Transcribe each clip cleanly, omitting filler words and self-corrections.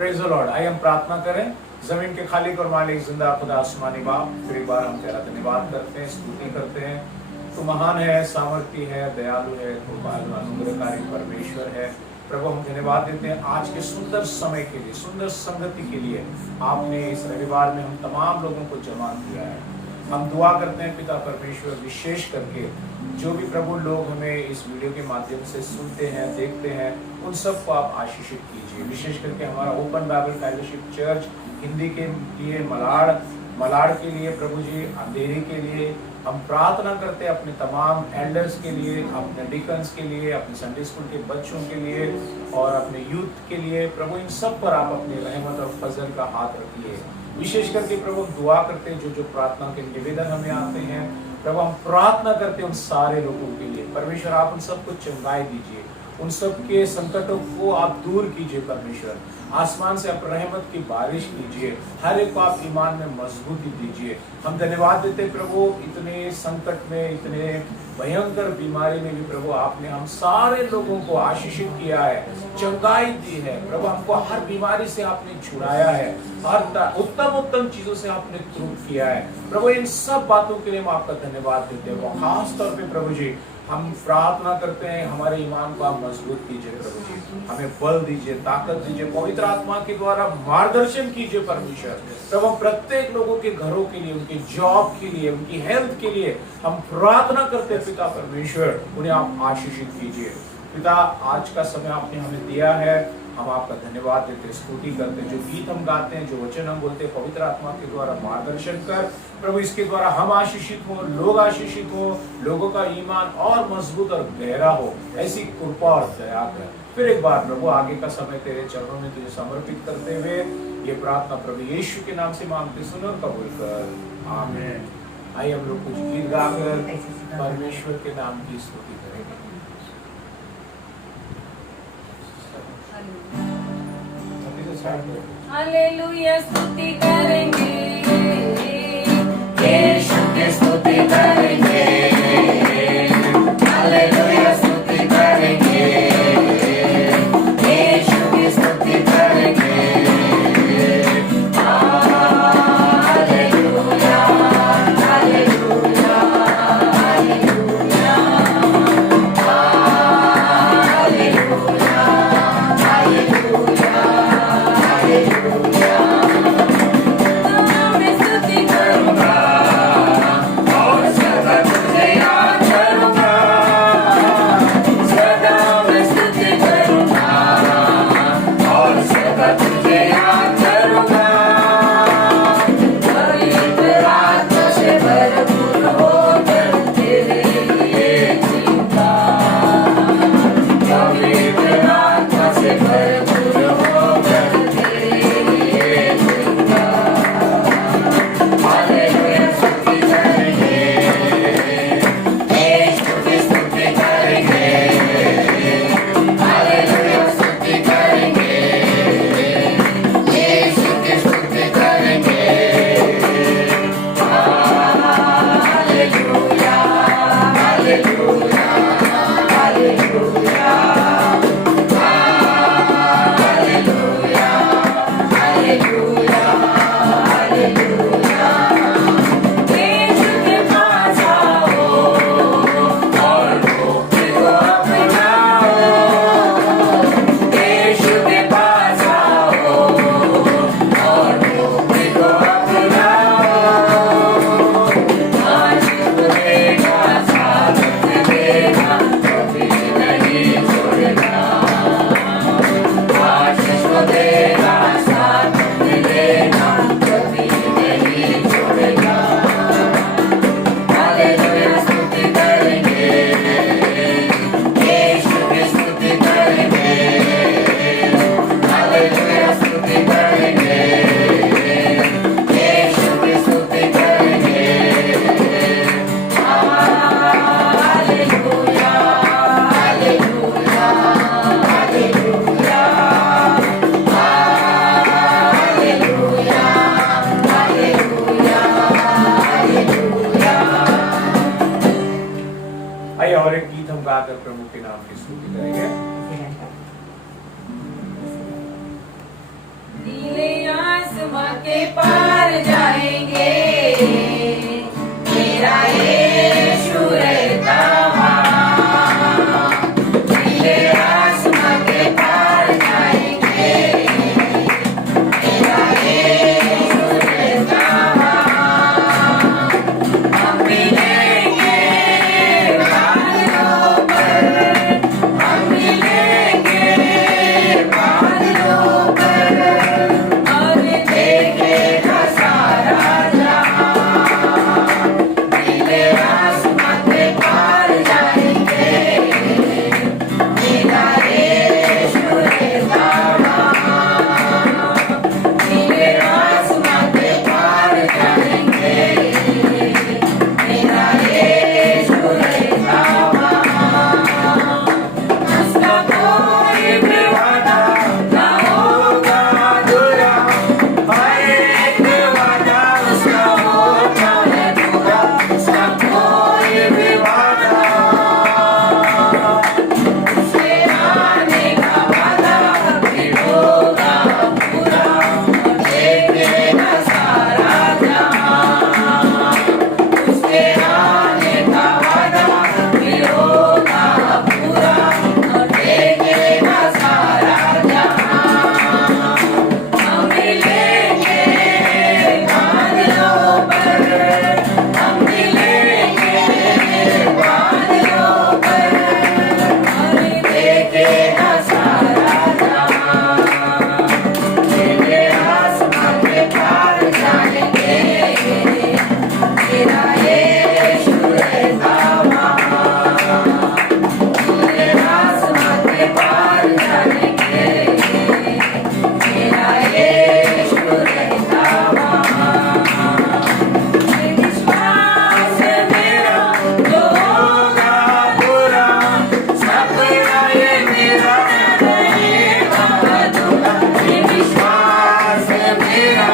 Praise the Lord. आइए हम प्रार्थना करें। जमीन के खालिक और मालिक जिंदा खुदा आसमानी बाप, फिर एक बार हम तेरा धन्यवाद करते हैं, स्तुति करते हैं। तू महान है, सामर्थी है, दयालु है, कृपालु अनुग्रहकारी परमेश्वर है। प्रभु हम धन्यवाद देते हैं आज के सुंदर समय के लिए, सुंदर संगति के लिए। आपने इस रविवार में हम तमाम लोगों को जमा किया है। हम दुआ करते हैं पिता परमेश्वर, विशेष करके जो भी प्रभु लोग हमें इस वीडियो के माध्यम से सुनते हैं, देखते हैं, उन सबको आप आशीषित कीजिए। विशेष करके हमारा open Bible fellowship church Hindi के लिए, मलाड़ के लिए, प्रभु जी अंधेरी के लिए हम प्रार्थना करते हैं। अपने तमाम एल्डर्स के लिए, अपने डिकन्स के लिए, अपने संडे स्कूल के बच्चों के लिए और अपने यूथ के लिए, प्रभु इन सब पर आप अपनी रहमत और फजल का हाथ रखिए। विशेष करके प्रभु हम दुआ करते हैं जो प्रार्थना के निवेदन हमें आते हैं, प्रभु हम प्रार्थना करते हैं उन सारे लोगों के लिए। परमेश्वर आप उन सबको चंगाई दीजिए, उन सब के संकटों को आप दूर कीजिए। परमेश्वर आसमान से आप रहमत की बारिश कीजिए, हर एक को आप ईमान में मजबूती दीजिए। हम धन्यवाद देते प्रभु, इतने संकट में, इतने भयंकर बीमारी में भी प्रभु आपने हम सारे लोगों को आशीषित किया है, चंगाई दी है। प्रभु हमको हर बीमारी से आपने छुड़ाया है, हर उत्तम चीजों से आपने तृप्त किया है। प्रभु इन सब बातों के लिए हम आपका धन्यवाद देते हैं। खास तौर पे प्रभु जी हम प्रार्थना करते हैं, हमारे ईमान को आप मजबूत कीजिए प्रभु जी, हमें बल दीजिए, ताकत दीजिए, पवित्र आत्मा के द्वारा मार्गदर्शन कीजिए परमेश्वर। प्रभु हम प्रत्येक लोगों के घरों के लिए, उनके जॉब के लिए, उनकी हेल्थ के लिए हम प्रार्थना करते हैं पिता परमेश्वर, उन्हें आप आशीषित कीजिए। पिता आज का समय आपने हमें दिया है, हम आपका धन्यवाद देते हैं, स्तुति करते हैं। जो गीत हम गाते हैं, जो वचन हम बोलते हैं, पवित्र आत्मा के द्वारा मार्गदर्शन कर प्रभु, इसके द्वारा हम आशीषित हो, लोग आशीषित हो, लोगों का ईमान और मजबूत और गहरा हो, ऐसी कृपा और दया कर। फिर एक बार प्रभु आगे का समय तेरे चरणों में तुझे समर्पित करते हुए ये प्रार्थना प्रभु यीशु के नाम से मांगते, सुन और कबूल कर, आमीन। आइए हम लोग कुछ गीत गाकर परमेश्वर के नाम की स्तुति करेंगे। हालेलुया स्तुति करेंगे, यीशु की स्तुति करेंगे। हालेलुया स्तुति करेंगे, यीशु की स्तुति करेंगे। हालेलुया, हालेलुया, हालेलुया, हालेलुया, हालेलुया। मैं स्तुति करूंगा और सदा तुझे याद करूंगा, सदा मैं स्तुति करूंगा और सदा तुझे याद करूंगा। पवित्र आत्मा से भरपूर होकर तेरे लिए जीऊंगा, पवित्र आत्मा से भरपूर होकर तेरे लिए जीऊंगा। हालेलुया स्तुति करेंगे, यीशु की स्तुति करेंगे। हालेलुया स्तुति करेंगे, यीशु की स्तुति करेंगे। हालेलुया, हालेलुया, हालेलुया, हालेलुया, हालेलुया, हालेलुया। यीशु के पास आओ और मुक्ति को अपनाओ, यीशु के पास आओ और मुक्ति को अपनाओ। आशीष देगा, साथ देगा, कभी नहीं छोड़ेगा। आशीष देगा, साथ देगा, कभी नहीं छोड़ेगा। हालेलुया स्तुति करेंगे, यीशु की स्तुति करेंगे। हालेलुया स्तुति करेंगे, यीशु की स्तुति करेंगे। हालेलुया, हालेलुया, हालेलुया, हालेलुया, हालेलुया, के पार जाएंगे मेरा यीशु रहता वहाँ नीले आसमां के पार जाएंगे मेरा यीशु रहता वहाँ हम मिलेंगे बादलों पर हम मिलेंगे बादलों पर और देखेगा सारा जहां नीले आसमां के पार जाएंगे मेरा यीशु रहता वहाँ नीले आसमां के पार जाएंगे मेरा यीशु रहता वहाँ उसका कोई भी वादा ना होगा अधूरा हर एक वादा उसका होता है पूरा उसका कोई भी वादा उसके आने का वादा भी होगा पूरा और देखेगा सारा जहां उसके आने का वादा भी होगा पूरा और देखेगा सारा जहां हम मिलेंगे बादलों पर हम मिलेंगे बादलों पर और देखेगा सारा जहां नीले आसमां के पार जाएंगे मेरा यीशु रहता वहाँ नीले आसमां के पार जाएंगे मेरा यीशु रहता वहाँ विश्वास है मेरा जो होगा पूरा सपना ये मेरा रहेगा अधूरा ये विश्वास है मेरा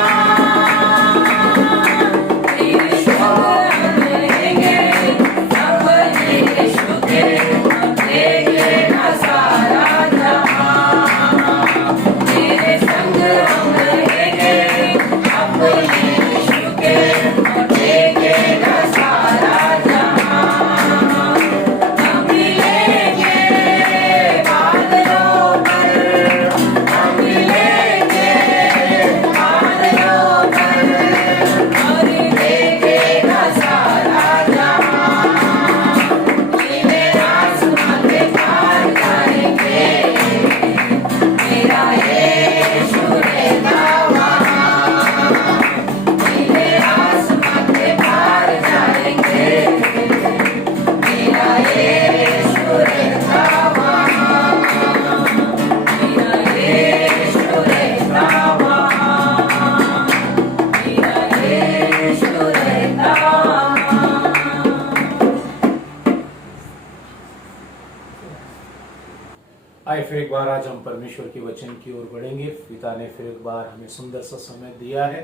यीशु रहेंगे सब यीशु के देखेगा सारा जहां मेरे संग हम रहेंगे अब यीशु के देखेगा सारा जहां हम मिलेंगे बादलों पर हम मिलेंगे बादलों पर और देखेगा सारा जहां नीले आसमां के पार जाएंगे मेरा यीशु रहता वहाँ नीले आसमां के पार जाएंगे मेरा यीशु रहता वहाँ मेरा यीशु रहता वहाँ मेरा यीशु रहता वहाँ आइए फिर एक बार आज हम परमेश्वर के वचन की ओर बढ़ेंगे। पिता ने फिर एक बार हमें सुंदर सा समय दिया है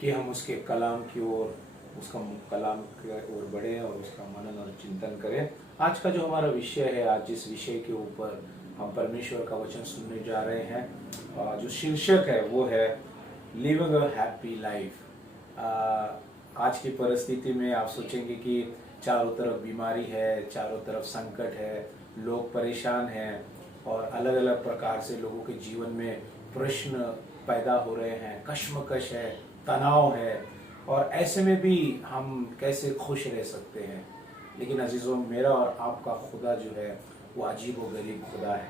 कि हम उसके कलाम की ओर उसका कलाम की ओर बढ़े और उसका मनन और चिंतन करें। आज का जो हमारा विषय है, आज जिस विषय के ऊपर हम परमेश्वर का वचन सुनने जा रहे हैं, जो शीर्षक है वो है लिविंग अ हैप्पी लाइफ। आज की परिस्थिति में आप सोचेंगे कि चारों तरफ बीमारी है, चारों तरफ संकट है, लोग परेशान हैं और अलग अलग प्रकार से लोगों के जीवन में प्रश्न पैदा हो रहे हैं, कश्मकश है, तनाव है और ऐसे में भी हम कैसे खुश रह सकते हैं। लेकिन अजीजों, मेरा और आपका खुदा जो है वो अजीब व गरीब खुदा है।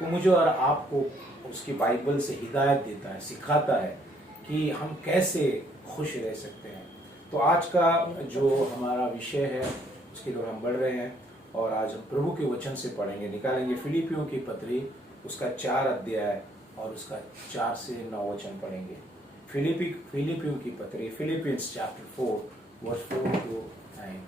वो मुझे और आपको उसकी बाइबल से हिदायत देता है, सिखाता है कि हम कैसे खुश रह सकते हैं। तो आज का जो हमारा विषय है उसकी ओर हम बढ़ रहे हैं और आज हम प्रभु के वचन से पढ़ेंगे, निकालेंगे फिलिपियों की पत्री उसका 4 अध्याय और उसका 4 से 9 वचन पढ़ेंगे। फिलिपियों की पत्री, फिलिपियंस चैप्टर 4 वर्स 4 to 9।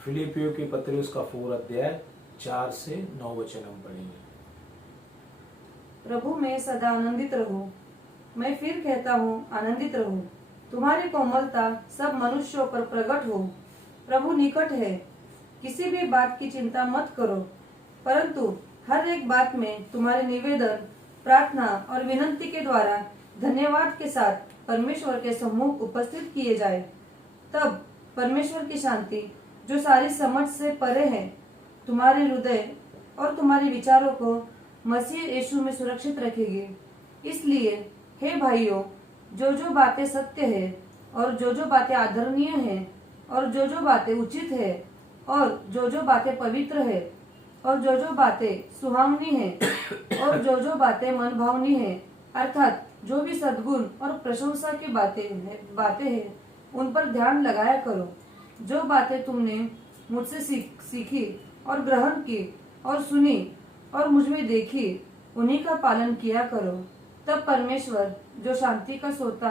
फिलिपियों की पत्री उसका 4 अध्याय 4 से 9 वचन हम पढ़ेंगे। प्रभु में सदा आनंदित रहो। मैं फिर कहता हूँ, आनंदित रहो। तुम्हारी कोमलता सब मनुष्यों पर प्रकट हो। प्रभु निकट है। किसी भी बात की चिंता मत करो, परंतु हर एक बात में तुम्हारे निवेदन, प्रार्थना और विनंती के द्वारा धन्यवाद के साथ परमेश्वर के सम्मुख उपस्थित किए जाए। तब परमेश्वर की शांति, जो सारी समझ से परे है, तुम्हारे हृदय और तुम्हारे विचारों को मसीह यीशु में सुरक्षित रखेगी। इसलिए हे भाइयों, जो जो बातें सत्य है और जो जो बातें आदरणीय हैं और जो जो बातें उचित है और जो जो बातें पवित्र है और जो जो बातें सुहावनी है और जो जो बातें मनभावनी है, अर्थात जो भी सद्गुण और प्रशंसा की बातें हैं, उन पर ध्यान लगाया करो। जो बातें तुमने मुझसे सीखी और ग्रहण की और सुनी और मुझ में देखी, उन्हीं का पालन किया करो। तब परमेश्वर, जो शांति का सोता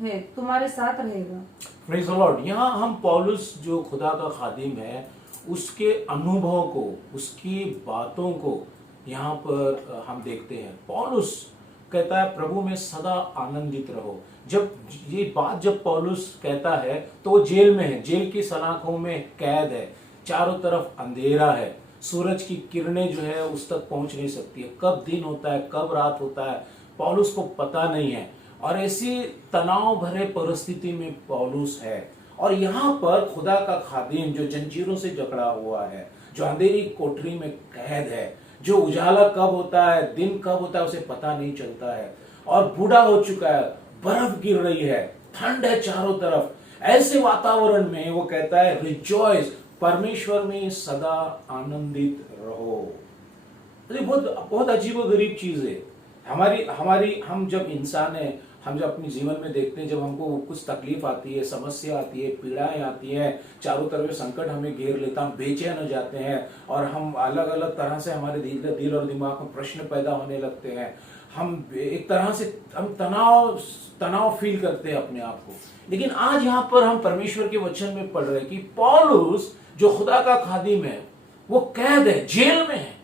है, तुम्हारे साथ रहेगा। Praise the Lord. यहाँ हम पौलुस जो खुदा का खादिम है, उसके अनुभव को, उसकी बातों को यहाँ पर हम देखते हैं। पौलुस कहता है प्रभु में सदा आनंदित रहो। जब पौलुस कहता है तो वो जेल में है, जेल की सलाखों में कैद है, चारों तरफ अंधेरा है, सूरज की किरणें जो है उस तक पहुंच नहीं सकती है। कब दिन होता है, कब रात होता है, पौलुस को पता नहीं है। और ऐसी तनाव भरे परिस्थिति में पौलुस है। और यहाँ पर खुदा का खादिम जो जंजीरों से जकड़ा हुआ है, जो अंधेरी कोठरी में कैद है, जो उजाला कब होता है, दिन कब होता है, उसे पता नहीं चलता है, और बूढ़ा हो चुका है, बर्फ गिर रही है, ठंड है चारों तरफ। ऐसे वातावरण में वो कहता है रिजॉइस, परमेश्वर में सदा आनंदित रहो। तो बहुत बहुत अजीबोगरीब चीज है। हम जब इंसान है, हम जब अपने जीवन में देखते हैं, जब हमको कुछ तकलीफ आती है, समस्या आती है, पीड़ाएं आती हैं, चारों तरफ संकट हमें घेर लेता, हम बेचैन हो जाते हैं और हम अलग अलग तरह से हमारे दिल और दिमाग में प्रश्न पैदा होने लगते हैं। हम एक तरह से हम तनाव फील करते हैं अपने आप को। लेकिन आज यहाँ पर हम परमेश्वर के वचन में पढ़ रहे हैं कि पौलुस जो खुदा का खादिम है, वो कैद है, जेल में है,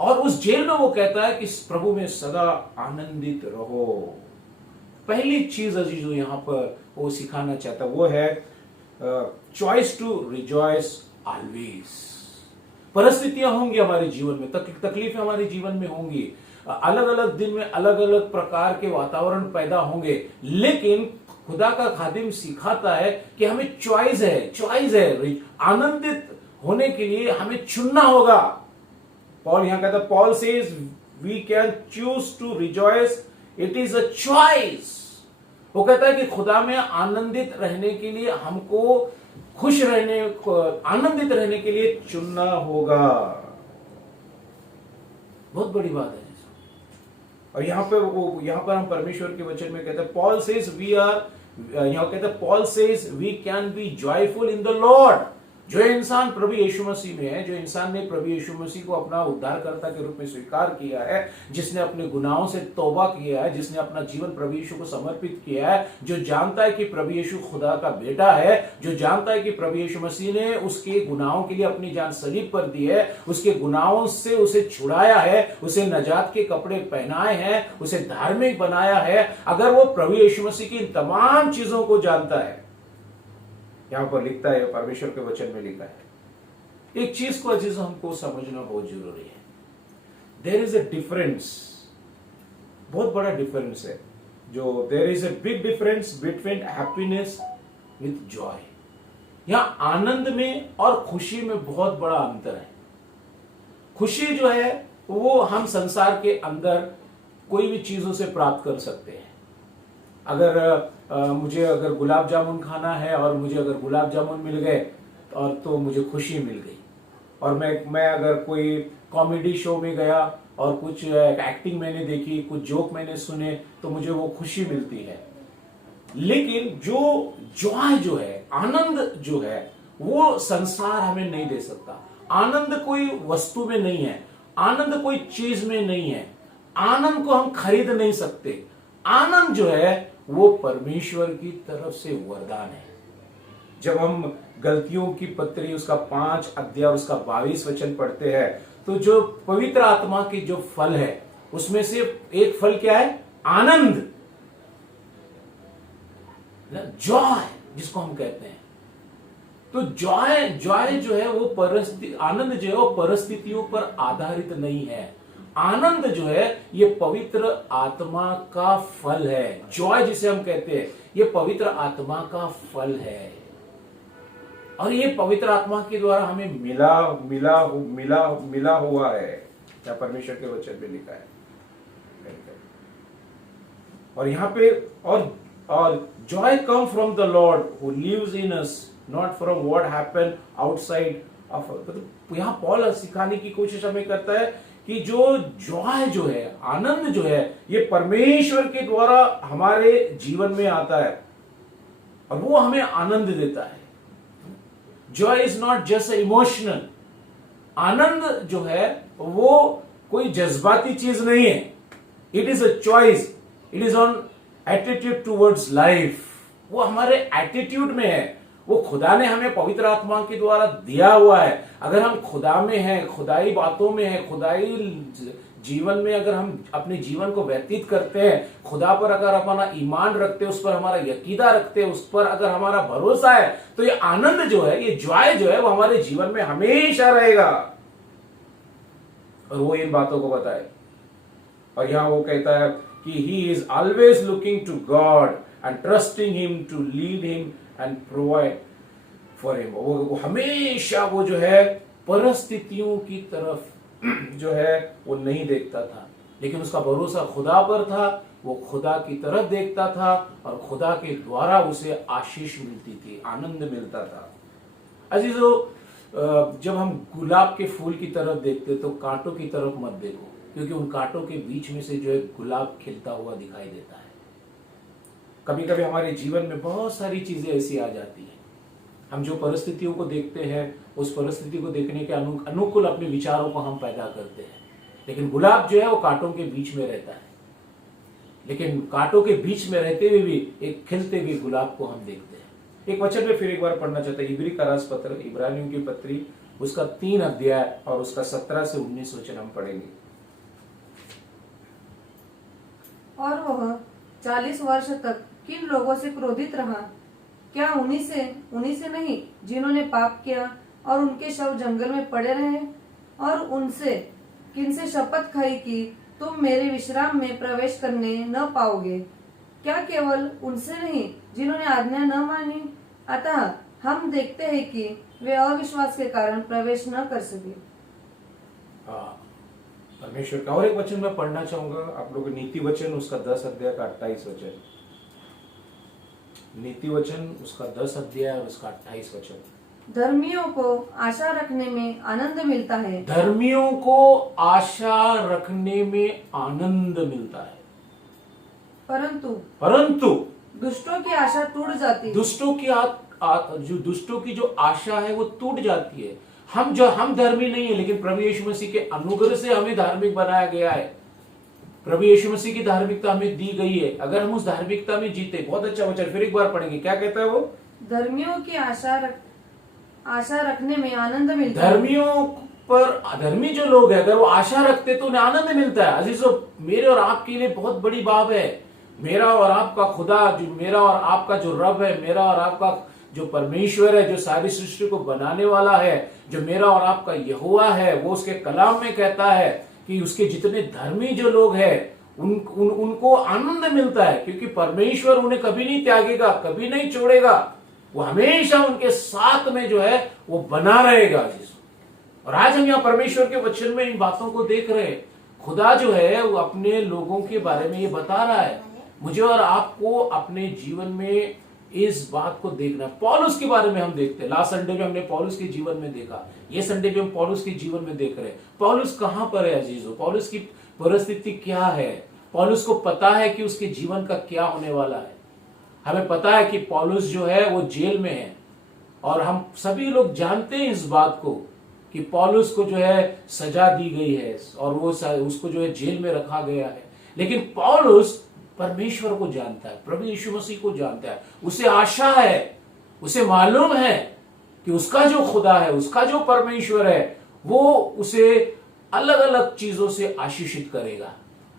और उस जेल में वो कहता है कि प्रभु में सदा आनंदित रहो। पहली चीज अजीजों यहाँ पर वो सिखाना चाहता है, वो है चॉइस टू रिजॉइस ऑलवेज। परिस्थितियां होंगी हमारे जीवन में, तकलीफें हमारे जीवन में होंगी, अलग अलग दिन में अलग अलग प्रकार के वातावरण पैदा होंगे, लेकिन खुदा का खादिम सिखाता है कि हमें चॉइस है। आनंदित होने के लिए हमें चुनना होगा। पॉल यहां कहता है, Paul says we can choose to rejoice, it is a choice. वो कहता है कि खुदा में आनंदित रहने के लिए हमको आनंदित रहने के लिए चुनना होगा। बहुत बड़ी बात है। और यहाँ पर हम परमेश्वर के वचन में कहते हैं, Paul says we can be joyful in the Lord. जो इंसान प्रभु यीशु मसीह में है, जो इंसान ने प्रभु यीशु मसीह को अपना उद्धारकर्ता के रूप में स्वीकार किया है, जिसने अपने गुनाहों से तौबा किया है, जिसने अपना जीवन प्रभु यीशु को समर्पित किया है, जो जानता है कि प्रभु यीशु खुदा का बेटा है, जो जानता है कि प्रभु यीशु मसीह ने उसके गुनाहों के लिए अपनी जान सलीब पर दी है, उसके गुनाहों से उसे छुड़ाया है, उसे नजात के कपड़े पहनाए हैं, उसे धार्मिक बनाया है, अगर वो प्रभु यीशु मसीह की इन तमाम चीजों को जानता है, यहां पर लिखता है, परमेश्वर के वचन में लिखा है, एक चीज को अजीज हमको समझना बहुत जरूरी है। देयर इज अ डिफरेंस, बहुत बड़ा डिफरेंस है। There is a big difference between happiness with joy. यहां आनंद में और खुशी में बहुत बड़ा अंतर है। खुशी जो है वो हम संसार के अंदर कोई भी चीजों से प्राप्त कर सकते हैं। मुझे अगर गुलाब जामुन खाना है और मुझे अगर गुलाब जामुन मिल गए और तो मुझे खुशी मिल गई। और मैं अगर कोई कॉमेडी शो में गया और कुछ एक्टिंग मैंने देखी, कुछ जोक मैंने सुने, तो मुझे वो खुशी मिलती है। लेकिन जॉय जो है, आनंद जो है, वो संसार हमें नहीं दे सकता। आनंद कोई वस्तु में नहीं है, आनंद कोई चीज में नहीं है, आनंद को हम खरीद नहीं सकते। आनंद जो है वो परमेश्वर की तरफ से वरदान है। जब हम गलतियों की पत्री उसका 5 अध्याय और उसका 22 वचन पढ़ते हैं तो जो पवित्र आत्मा की जो फल है उसमें से एक फल क्या है? आनंद, जॉय जिसको हम कहते हैं। तो जॉय जो है वो आनंद जो है वो परिस्थितियों पर आधारित नहीं है। आनंद जो है ये पवित्र आत्मा का फल है। जॉय जिसे हम कहते हैं ये पवित्र आत्मा का फल है और ये पवित्र आत्मा के द्वारा हमें मिला हुआ है, क्या परमेश्वर के वचन में लिखा है। और यहाँ पे और joy come from the Lord who lives in us, not from what happen outside of. तो यहाँ पॉल सिखाने की कोशिश हमें करता है कि जो जॉय जो है, आनंद जो है, ये परमेश्वर के द्वारा हमारे जीवन में आता है और वो हमें आनंद देता है। Joy is not just emotional. आनंद जो है वो कोई जज्बाती चीज नहीं है। It is a choice, it is on attitude towards life. वो हमारे एटीट्यूड में है, वो खुदा ने हमें पवित्र आत्मा के द्वारा दिया हुआ है। अगर हम खुदा में हैं, खुदाई बातों में हैं, खुदाई जीवन में अगर हम अपने जीवन को व्यतीत करते हैं, खुदा पर अगर अपना ईमान रखते हैं, उस पर हमारा यकीदा रखते हैं, उस पर अगर हमारा भरोसा है, तो ये आनंद जो है, ये जॉय जो है वो हमारे जीवन में हमेशा रहेगा। और वो इन बातों को बताए और यहां वो कहता है कि he is always looking to God and trusting him to lead him and provide for him. वो हमेशा वो जो है परिस्थितियों की तरफ जो है वो नहीं देखता था, लेकिन उसका भरोसा खुदा पर था। वो खुदा की तरफ देखता था और खुदा के द्वारा उसे आशीष मिलती थी, आनंद मिलता था। अजीजों, जब हम गुलाब के फूल की तरफ देखते तो कांटों की तरफ मत देखो, क्योंकि उन कांटों के बीच में से जो है गुलाब खिलता हुआ दिखाई देता है। कभी कभी हमारे जीवन में बहुत सारी चीजें ऐसी आ जाती हैं, हम जो परिस्थितियों को देखते हैं उस परिस्थिति को देखने के अनुकूल अपने विचारों को हम पैदा करते हैं, लेकिन गुलाब जो है वो कांटों के बीच में रहता है। लेकिन कांटों के बीच में रहते हुए भी एक खिलते हुए गुलाब को हम देखते हैं। एक वचन में फिर एक बार पढ़ना चाहता है, इब्री का रास पत्र, इब्रानियों की पत्री, उसका 3 अध्याय और उसका 17 से 19 वचन हम पढ़ेंगे। और वह 40 वर्ष तक किन लोगों से क्रोधित रहा? क्या उन्हीं से नहीं जिन्होंने पाप किया और उनके शव जंगल में पड़े रहे? और उनसे किनसे शपथ खाई कि तुम मेरे विश्राम में प्रवेश करने न पाओगे? क्या केवल उनसे नहीं जिन्होंने आज्ञा न मानी? अतः हम देखते हैं कि वे अविश्वास के कारण प्रवेश न कर सके। परमेश्वर का और एक वचन मैं पढ़ना चाहूंगा आप लोग, नीति वचन उसका 10 अध्याय का 28 वचन। नीति वचन उसका 10 अध्याय और उसका 28 वचन। धर्मियों को आशा रखने में आनंद मिलता है। धर्मियों को आशा रखने में आनंद मिलता है, परंतु दुष्टों की आशा टूट जाती है। दुष्टों की जो आशा है वो टूट जाती है। हम धर्मी नहीं है, लेकिन प्रभु यीशु मसीह के अनुग्रह से हमें धार्मिक बनाया गया है। प्रभु यीशु मसीह की धार्मिकता हमें दी गई है। अगर हम उस धार्मिकता में जीते, बहुत अच्छा वचन फिर एक बार पढ़ेंगे, क्या कहता है वो? धर्मियों की आशा रखने में आनंद मिलता है। धर्मी जो लोग हैं, अगर वो आशा रखते तो उन्हें आनंद मिलता है। अजीजों, मेरे और आपके लिए बहुत बड़ी बात है। मेरा और आपका खुदा, जो मेरा और आपका जो रब है, मेरा और आपका जो परमेश्वर है, जो सारी सृष्टि को बनाने वाला है, जो मेरा और आपका यहोवा है, वो उसके कलाम में कहता है कि उसके जितने धर्मी जो लोग हैं उनको आनंद मिलता है, क्योंकि परमेश्वर उन्हें कभी नहीं त्यागेगा, कभी नहीं छोड़ेगा। वो हमेशा उनके साथ में जो है वो बना रहेगा। और आज हम यहाँ परमेश्वर के वचन में इन बातों को देख रहे हैं। खुदा जो है वो अपने लोगों के बारे में ये बता रहा है। मुझे और आपको अपने जीवन में इस बात को देखना। पौलुस के बारे में हम देखते हैं, लास्ट संडे में हमने पौलुस के जीवन में देखा, ये संडे में हम पौलुस के जीवन में देख रहे हैं। पौलुस कहां पर है अजीजों? पौलुस की परिस्थिति क्या है? पौलुस को पता है कि उसके जीवन का क्या होने वाला है। हमें पता है कि पौलुस जो है वो जेल में है, और हम सभी लोग जानते हैं इस बात को कि पौलुस को जो है सजा दी गई है और वो उसको जो है जेल में रखा गया है। लेकिन पौलुस परमेश्वर को जानता है, प्रभु यीशु मसीह को जानता है। उसे आशा है, उसे मालूम है कि उसका जो खुदा है, उसका जो परमेश्वर है, वो उसे अलग अलग चीजों से आशीषित करेगा।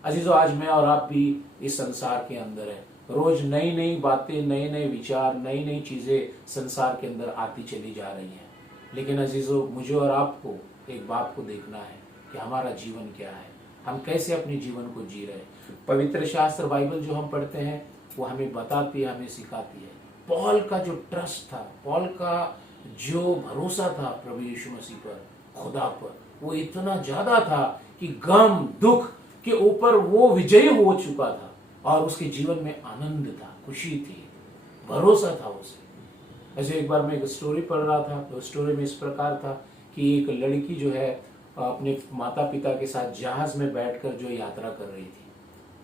अजीजों, आज मैं और आप भी इस संसार के अंदर है। रोज नई नई बातें, नए नए विचार, नई नई चीजें संसार के अंदर आती चली जा रही हैं। लेकिन अजीजों, मुझे और आपको एक बात को देखना है कि हमारा जीवन क्या है, हम कैसे अपने जीवन को जी रहे हैं। पवित्र शास्त्र बाइबल जो हम पढ़ते हैं वो हमें बताती है, हमें सिखाती है। पॉल का जो ट्रस्ट था, पॉल का जो भरोसा था प्रभु यीशु मसीह पर, खुदा पर, वो इतना ज्यादा था कि गम दुख के ऊपर वो विजयी हो चुका था और उसके जीवन में आनंद था, खुशी थी, भरोसा था उसे। ऐसे एक बार मैं एक स्टोरी पढ़ रहा था, तो स्टोरी में इस प्रकार था कि एक लड़की जो है अपने माता पिता के साथ जहाज में बैठकर जो यात्रा कर रही थी,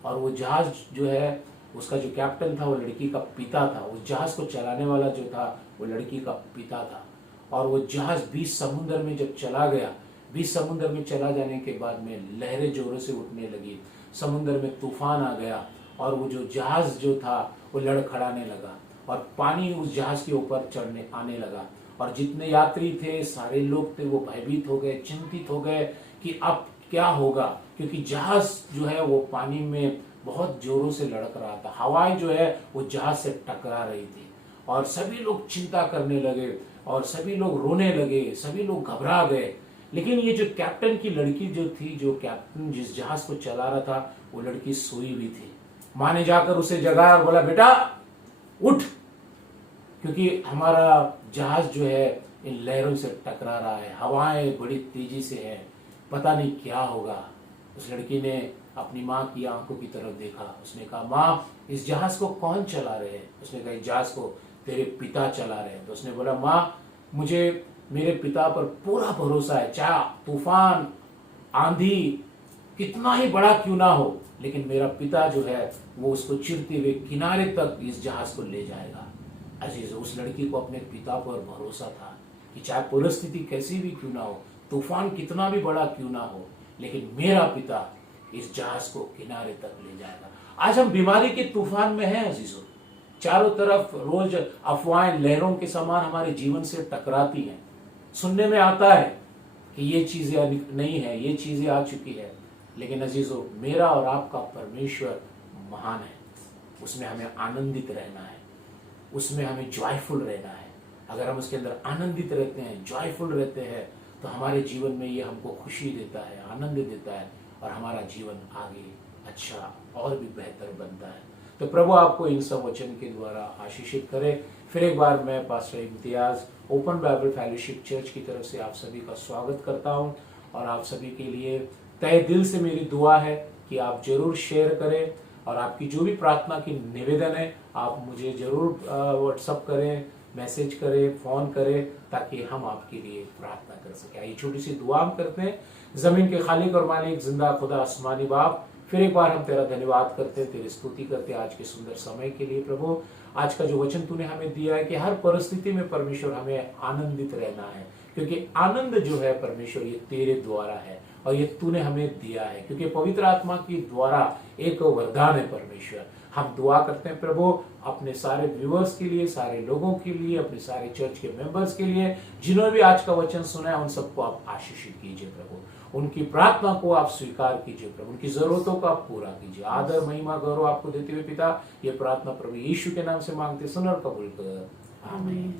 और वो जहाज जो है, उसका जो कैप्टन था वो लड़की का पिता था। उस जहाज को चलाने वाला जो था वो लड़की का पिता था। और वो जहाज 20 समुद्र में जब चला गया, 20 समुद्र में चला जाने के बाद में लहरें जोरों से उठने लगी, समुद्र में तूफान आ गया और वो जो जहाज जो था वो लड़खड़ाने लगा और पानी उस जहाज के ऊपर चढ़ने आने लगा। और जितने यात्री थे, सारे लोग थे, वो भयभीत हो गए, चिंतित हो गए कि अब क्या होगा, क्योंकि जहाज जो है वो पानी में बहुत जोरों से लड़क रहा था। हवाएं जो है वो जहाज से टकरा रही थी और सभी लोग चिंता करने लगे और सभी लोग रोने लगे, सभी लोग घबरा गए। लेकिन ये जो कैप्टन की लड़की जो थी, जो कैप्टन जिस जहाज को चला रहा था, वो लड़की सोई हुई थी। माँ ने जाकर उसे जगाया और बोला, बेटा उठ, क्योंकि हमारा जहाज जो है इन लहरों से टकरा रहा है, हवाएं बड़ी तेजी से है, पता नहीं क्या होगा। उस लड़की ने अपनी माँ की आंखों की तरफ देखा। उसने कहा, माँ इस जहाज को कौन चला रहे हैं? उसने कहा, इस जहाज को तेरे पिता चला रहे हैं। तो उसने बोला, माँ मुझे मेरे पिता पर पूरा भरोसा है, चाहे तूफान आंधी कितना ही बड़ा क्यों ना हो, लेकिन मेरा पिता जो है वो उसको चिरते हुए किनारे तक इस जहाज को ले जाएगा। अजीज, उस लड़की को अपने पिता पर भरोसा था कि चाहे परिस्थिति कैसी भी क्यों ना हो, तूफान कितना भी बड़ा क्यों ना हो, लेकिन मेरा पिता इस जहाज को किनारे तक ले जाएगा। आज हम बीमारी के तूफान में हैं अजीजों, चारों तरफ रोज अफवाहें लहरों के समान हमारे जीवन से टकराती हैं। सुनने में आता है कि ये चीजें नहीं है, ये चीजें आ चुकी है, लेकिन अजीजों, मेरा और आपका परमेश्वर महान है। उसमें हमें आनंदित रहना है, उसमें हमें जॉयफुल रहना है। अगर हम उसके अंदर आनंदित रहते हैं, जॉयफुल रहते हैं, तो हमारे जीवन में ये हमको खुशी देता है, आनंद देता है और हमारा जीवन आगे अच्छा और भी बेहतर बनता है। तो प्रभु आपको इन सब वचन के द्वारा आशीषित करे। फिर एक बार मैं pastor Imtiaz open Bible fellowship church की तरफ से आप सभी का स्वागत करता हूं और आप सभी के लिए तहे दिल से मेरी दुआ है कि आप जरूर शेयर करें और आपकी जो भी प्रार्थना की निवेदन है आप मुझे जरूर व्हाट्सअप करें, मैसेज करें, फोन करें, ताकि हम आपके लिए प्रार्थना कर सकें। ये छोटी सी दुआ हम करते हैं। जमीन के खालिक और मालिक जिंदा खुदा आसमानी बाप, फिर एक बार हम तेरा धन्यवाद करते हैं, तेरी स्तुति करते हैं आज के सुंदर समय के लिए। प्रभु, आज का जो वचन तूने हमें दिया है कि हर परिस्थिति में परमेश्वर हमें आनंदित रहना है, क्योंकि आनंद जो है परमेश्वर ये तेरे द्वारा है और ये तूने हमें दिया है, क्योंकि पवित्र आत्मा की द्वारा एक वरदान है परमेश्वर। हम दुआ करते हैं प्रभु अपने सारे व्यूअर्स के लिए, सारे लोगों के लिए, अपने सारे चर्च के मेंबर्स के लिए, जिन्होंने भी आज का वचन सुना है, उन सबको आप आशीषित कीजिए प्रभु। उनकी प्रार्थना को आप स्वीकार कीजिए प्रभु, उनकी जरूरतों को आप पूरा कीजिए। आदर महिमा गौरव आपको देते हुए पिता, ये प्रार्थना प्रभु यीशु के नाम से मांगते, सुन और कबूल कर, आमीन।